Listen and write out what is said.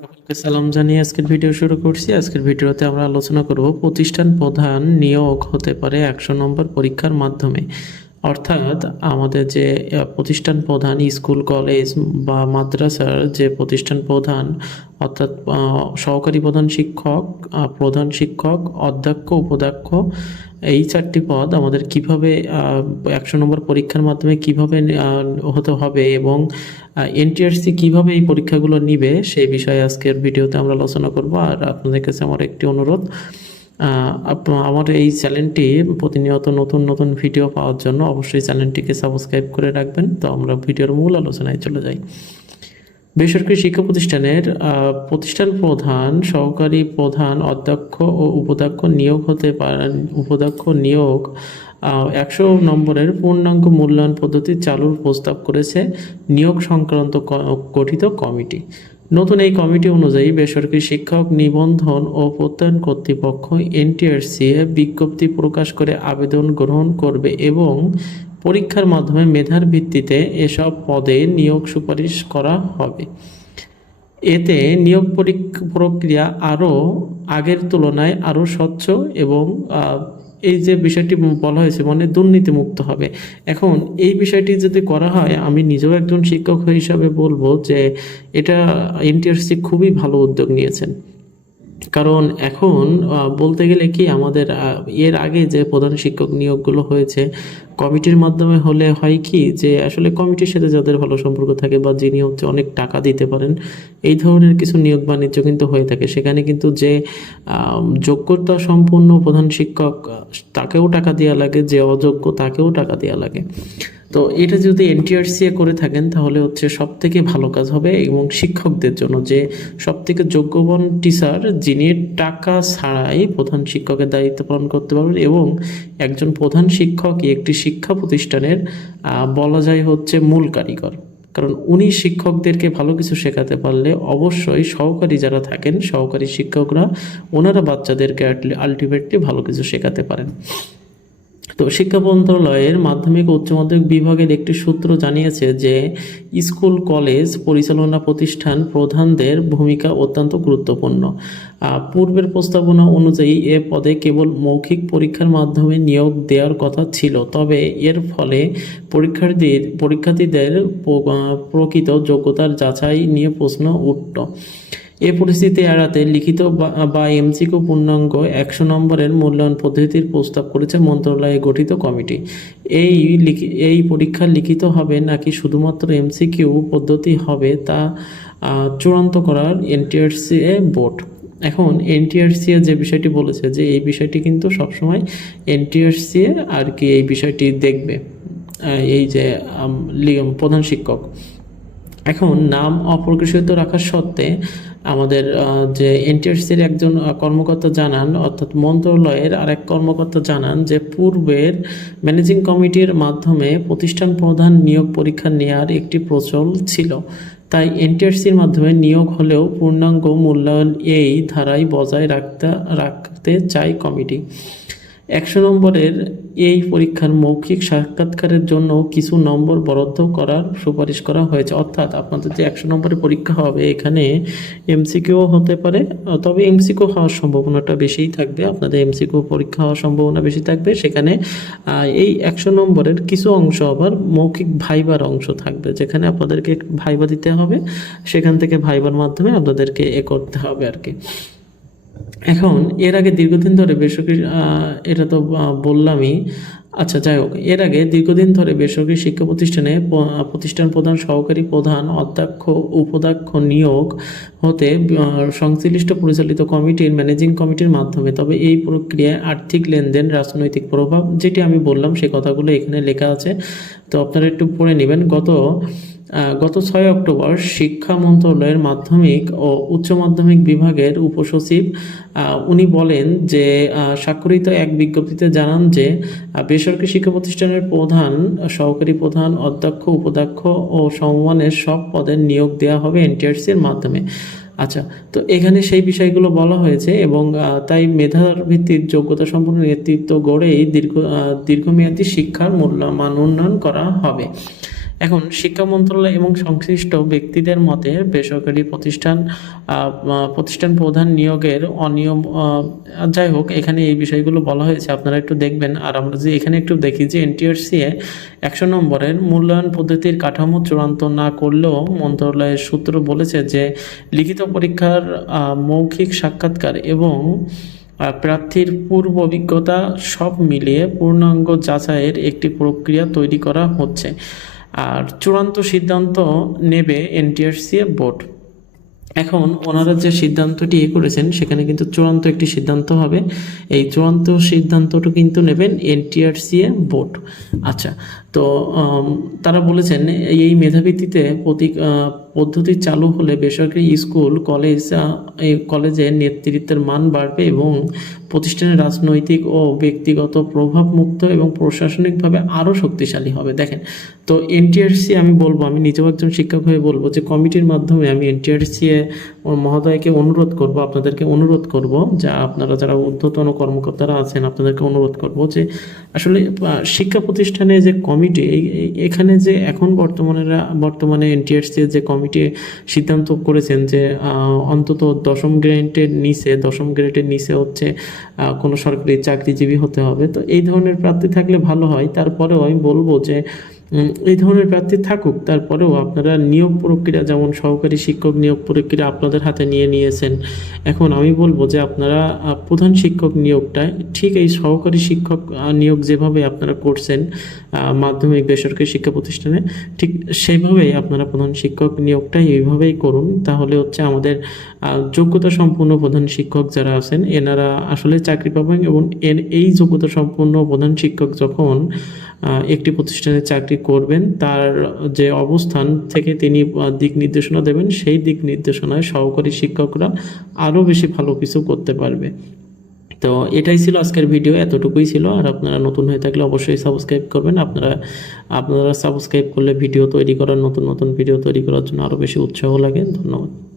সকলকে সালাম জানিয়ে আজকের ভিডিও শুরু করছি। আজকের ভিডিওতে আমরা আলোচনা করব প্রতিষ্ঠান প্রধান নিয়োগ হতে পারে 100 নম্বর পরীক্ষার মাধ্যমে। অর্থাৎ আমাদের যে প্রতিষ্ঠান প্রধান স্কুল কলেজ বা মাদ্রাসার যে প্রতিষ্ঠান প্রধান অর্থাৎ সহকারী প্রধান শিক্ষক অধ্যক্ষ উপাধ্যক্ষ এই 4টি পদ আমাদের কিভাবে 100 নম্বর পরীক্ষার মাধ্যমে কিভাবে হতে হবে এবং এনটিআরসি কিভাবে এই পরীক্ষাগুলো নিবে সেই বিষয়ে আজকের ভিডিওতে আমরা আলোচনা করব। আর আপনাদের কাছে আমার একটি অনুরোধ, আমার এই চ্যানেলটি প্রতিনিয়ত নতুন নতুন ভিডিও পাওয়ার জন্য অবশ্যই চ্যানেলটিকে সাবস্ক্রাইব করে রাখবেন। তো আমরা ভিডিওর মূল আলোচনায় চলে যাই। বেসরকারি শিক্ষা প্রতিষ্ঠানের প্রতিষ্ঠান প্রধান সহকারী প্রধান অধ্যক্ষ ও উপাধ্যক্ষ নিয়োগ হতে পারেন। উপাধ্যক্ষ নিয়োগ 100 নম্বরের পূর্ণাঙ্গ মূল্যায়ন পদ্ধতি চালুর প্রস্তাব করেছে নিয়োগ সংক্রান্ত গঠিত কমিটি। নতুন এই কমিটি অনুযায়ী বেসরকারি শিক্ষক নিবন্ধন ও প্রত্যয়ন কর্তৃপক্ষ এনটিআরসি বিজ্ঞপ্তি প্রকাশ করে আবেদন গ্রহণ করবে এবং পরীক্ষার মাধ্যমে মেধার ভিত্তিতে এসব পদে নিয়োগ সুপারিশ করা হবে। এতে নিয়োগ প্রক্রিয়া আরও আগের তুলনায় আরও স্বচ্ছ এবং এই যে বিষয়টি বলা হয়েছে মানে দুর্নীতিমুক্ত হবে। এখন এই বিষয়টি যদি করা হয়, আমি নিজেও একজন শিক্ষক হিসাবে বলবো যে এটা এনটিআরসি খুবই ভালো উদ্যোগ নিয়েছেন। কারণ এখন বলতে গেলে কি আমাদের এর আগে যে প্রধান শিক্ষক নিয়োগগুলো হয়েছে কমিটির মাধ্যমে হলে হয় কি যে আসলে কমিটির সাথে যাদের ভালো সম্পর্ক থাকে বা যিনি হচ্ছে অনেক টাকা দিতে পারেন এই ধরনের কিছু নিয়োগ বাণিজ্য কিন্তু হয়ে থাকে। সেখানে কিন্তু যে যোগ্যতা সম্পন্ন প্রধান শিক্ষক তাকেও টাকা দেওয়া লাগে, যে অযোগ্য তাকেও টাকা দেওয়া লাগে। তো এটা যদি এনটিআরসি করে থাকেন তাহলে হচ্ছে সব থেকে ভালো কাজ হবে এবং শিক্ষকদের জন্য যে সব থেকে যোগ্যবান টিচার যিনি টাকা ছাড়াই প্রধান শিক্ষকের দায়িত্ব পালন করতে পারবেন এবং একজন প্রধান শিক্ষকই একটি শিক্ষা প্রতিষ্ঠানের বলা যায় হচ্ছে মূল কারিগর। কারণ উনি শিক্ষকদেরকে ভালো কিছু শেখাতে পারলে অবশ্যই সহকারী যারা থাকেন সহকারী শিক্ষকরা ওনারা বাচ্চাদেরকে আলটিমেটলি ভালো কিছু শেখাতে পারেন। তো শিক্ষা মন্ত্রণালয়ের মাধ্যমিক ও উচ্চ মাধ্যমিক বিভাগের একটি সূত্র জানিয়েছে যে স্কুল কলেজ পরিচালনা প্রতিষ্ঠান প্রধানদের ভূমিকা অত্যন্ত গুরুত্বপূর্ণ। পূর্বের প্রস্তাবনা অনুযায়ী এ পদে কেবল মৌখিক পরীক্ষার মাধ্যমে নিয়োগ দেওয়ার কথা ছিল, তবে এর ফলে পরীক্ষার্থীদের প্রকৃত যোগ্যতার যাচাই নিয়ে প্রশ্ন উঠত। এ পরিস্থিতি এড়াতে লিখিত বা এমসিকিউ পূর্ণাঙ্গ 100 নম্বরের মূল্যায়ন পদ্ধতির প্রস্তাব করেছে মন্ত্রণালয়ে গঠিত কমিটি। এই পরীক্ষা লিখিত হবে নাকি শুধুমাত্র এমসিকিউ পদ্ধতি হবে তা চূড়ান্ত করার এনটিআরসি বোর্ড। এখন এনটিআরসি যে বিষয়টি বলেছে যে এই বিষয়টি কিন্তু সবসময় এনটিআরসি আর কি এই বিষয়টি দেখবে, এই যে প্রধান শিক্ষক। এখন নাম অপ্রকাশিত রাখার সত্ত্বে আমাদের যে এনটিআরসির একজন কর্মকর্তা জানান অর্থাৎ মন্ত্রণালয়ের আরেক কর্মকর্তা জানান যে পূর্বের ম্যানেজিং কমিটির মাধ্যমে প্রতিষ্ঠান প্রধান নিয়োগ পরীক্ষা নেওয়ার একটি প্রচল ছিল, তাই এনটিআরসির মাধ্যমে নিয়োগ হলেও পূর্ণাঙ্গ মূল্যায়ন এই ধারায় বজায় রাখতে চায় কমিটি। 100 নম্বরের এই পরীক্ষার মৌখিক সাক্ষাৎকারের জন্য কিছু নম্বর বরাদ্দ করার সুপারিশ করা হয়েছে। অর্থাৎ আপনাদের যে 100 নম্বরের পরীক্ষা হবে এখানে এমসিকিউ হতে পারে, তবে এমসিকিউ হওয়ার সম্ভাবনাটা বেশিই থাকবে। আপনাদের এমসিকিউ পরীক্ষা হওয়ার সম্ভাবনা বেশি থাকবে। সেখানে এই 100 নম্বরের কিছু অংশ আবার মৌখিক ভাইবার অংশ থাকবে, যেখানে আপনাদেরকে ভাইবা দিতে হবে, সেখান থেকে ভাইবার মাধ্যমে আপনাদেরকে করতে হবে আর কি। এখন এর আগে দীর্ঘদিন ধরে বেসরকারি এটা তো বললামই, আচ্ছা যাই হোক, এর আগে দীর্ঘদিন ধরে বেসরকারি শিক্ষা প্রতিষ্ঠান প্রধান সহকারী প্রধান অধ্যক্ষ উপাধ্যক্ষ নিয়োগ হতে সংশ্লিষ্ট পরিচালিত কমিটির ম্যানেজিং কমিটির মাধ্যমে। তবে এই প্রক্রিয়ায় আর্থিক লেনদেন রাজনৈতিক প্রভাব যেটি আমি বললাম সে কথাগুলো এখানে লেখা আছে, তো আপনারা একটু পড়ে নেবেন। গত 6 অক্টোবর শিক্ষা মন্ত্রণালয়ের মাধ্যমিক ও উচ্চ মাধ্যমিক বিভাগের উপসচিব উনি বলেন যে স্বাক্ষরিত এক বিজ্ঞপ্তিতে জানান যে বেসরকারি শিক্ষা প্রতিষ্ঠানের প্রধান সহকারী প্রধান অধ্যক্ষ উপাধ্যক্ষ ও সমমানের সব পদের নিয়োগ দেওয়া হবে এনটিআরসির মাধ্যমে। আচ্ছা, তো এখানে সেই বিষয়গুলো বলা হয়েছে এবং তাই মেধার ভিত্তির যোগ্যতা সম্পন্ন নেতৃত্ব গড়েই দীর্ঘমেয়াদী শিক্ষার মান উন্নয়ন করা হবে। এখন শিক্ষা মন্ত্রণালয় এবং সংশ্লিষ্ট ব্যক্তিদের মতে বেসরকারি প্রতিষ্ঠান প্রধান নিয়োগের অনিয়ম, যাই হোক এখানে এই বিষয়গুলো বলা হয়েছে, আপনারা একটু দেখবেন। আর আমরা যে এখানে একটু দেখি যে এনটিআরসি এ 100 নম্বরের মূল্যায়ন পদ্ধতির কাঠামো চূড়ান্ত না করলেও মন্ত্রণালয়ের সূত্র বলেছে যে লিখিত পরীক্ষার মৌখিক সাক্ষাৎকার এবং প্রার্থীর পূর্ব অভিজ্ঞতা সব মিলিয়ে পূর্ণাঙ্গ যাচাইয়ের একটি প্রক্রিয়া তৈরি করা হচ্ছে। আর চূড়ান্ত সিদ্ধান্ত নেবে এনটিআরসি বোর্ড। এখন ওনারা যে সিদ্ধান্তটি করেছেন সেখানে কিন্তু চূড়ান্ত একটি সিদ্ধান্ত হবে, এই চূড়ান্ত সিদ্ধান্তটা কিন্তু নেবেন এনটিআরসি বোর্ড। আচ্ছা, তো তারা বলেছেন এই মেধাভিত্তিতে পদ্ধতি চালু হলে বেসরকারি স্কুল কলেজের নেতৃত্বের মান বাড়বে এবং প্রতিষ্ঠানের রাজনৈতিক ও ব্যক্তিগত প্রভাব মুক্ত এবং প্রশাসনিকভাবে আরও শক্তিশালী হবে। দেখেন, তো এনটিআরসি আমি বলবো, আমি নিজেও একজন শিক্ষক হয়ে বলবো যে কমিটির মাধ্যমে আমি এনটিআরসি মহোদয়কে অনুরোধ করব, আপনাদেরকে অনুরোধ করব, যা আপনারা যারা ঊর্ধ্বতন কর্মকর্তারা আছেন আপনাদেরকে অনুরোধ করব যে আসলে শিক্ষা প্রতিষ্ঠানে যে কমিটি এখানে যে এখন বর্তমানে এনটিআরসি যে কমিটি সিদ্ধান্ত করেছেন যে অন্তত দশম গ্রেডের নিচে হচ্ছে কোনো সরকারি চাকরিজীবী হতে হবে। তো এই ধরনের প্রার্থী থাকলে ভালো হয়। তারপরেও আমি বলবো যে এই ধরনের প্রার্থী থাকুক, তারপরেও আপনারা নিয়োগ প্রক্রিয়া যেমন সহকারী শিক্ষক নিয়োগ প্রক্রিয়া আপনাদের হাতে নিয়েছেন, এখন আমি বলবো যে আপনারা প্রধান শিক্ষক নিয়োগটা ঠিক এই সহকারী শিক্ষক নিয়োগ যেভাবে আপনারা করছেন মাধ্যমিক বেসরকারি শিক্ষা প্রতিষ্ঠানে, ঠিক সেইভাবেই আপনারা প্রধান শিক্ষক নিয়োগটা এইভাবেই করুন। তাহলে হচ্ছে আমাদের যোগ্যতা সম্পন্ন প্রধান শিক্ষক যারা আছেন এনারা আসলে চাকরি পাবেন এবং এই যোগ্যতা সম্পন্ন প্রধান শিক্ষক যখন একটি প্রতিষ্ঠানে চাকরি করবেন তার যে অবস্থান থেকে তিনি দিক নির্দেশনা দেবেন, সেই দিক নির্দেশনায় সহকারী শিক্ষকরা আরও বেশি ভালো কিছু করতে পারবে। তো এটাই ছিল আজকের ভিডিও, এতটুকুই ছিল। আর আপনারা নতুন হয়ে থাকলে অবশ্যই সাবস্ক্রাইব করবেন। আপনারা সাবস্ক্রাইব করলে নতুন নতুন ভিডিও তৈরি করার জন্য আরও বেশি উৎসাহ লাগে। ধন্যবাদ।